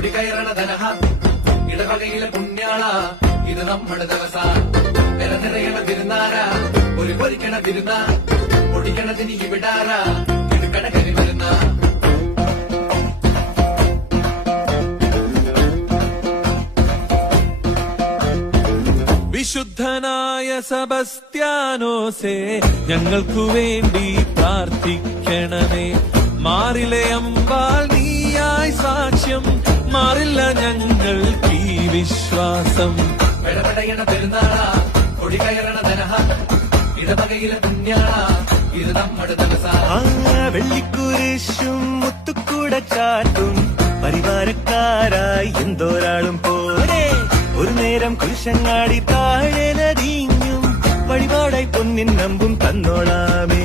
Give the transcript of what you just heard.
കൊടി കയറണ ധനഹ ഇടവകയിലെ പുണ്യാള ഇത് നമ്മുടെ ദിവസ വില നിറയണ തിരുനാര ഒരു പൊരിക്കണ തിരുന്ന പൊടിക്കണതിന് ഇവിടാറ ഇത് കടകരി വരുന്ന വിശുദ്ധനായ സെബസ്ത്യാനോസേ ഞങ്ങൾക്കു വേണ്ടി പ്രാർത്ഥിക്കണമേ. മാറിലെ അമ്പാൽ നീയായി സാക്ഷ്യം, മാറില്ല ഞങ്ങൾക്ക് ഈ വിശ്വാസം. വിടപടയണ പെരുന്നാള കൊടി കയറണ ധനഹ ഇടവകയിലെ പുണ്യാള ഇത് നമ്മുടെ ദിവസ. വെള്ളിക്കുരിശും മുത്തുക്കൂടച്ചാട്ടും പരിവാരക്കാരായി എന്തോരാളും പോരെ. ഒരു നേരം കുരിശങ്ങാടി താഴെ നദിഞ്ഞും വഴിപാടായി പൊന്നിൻ നമ്പും തന്നോളാമേ.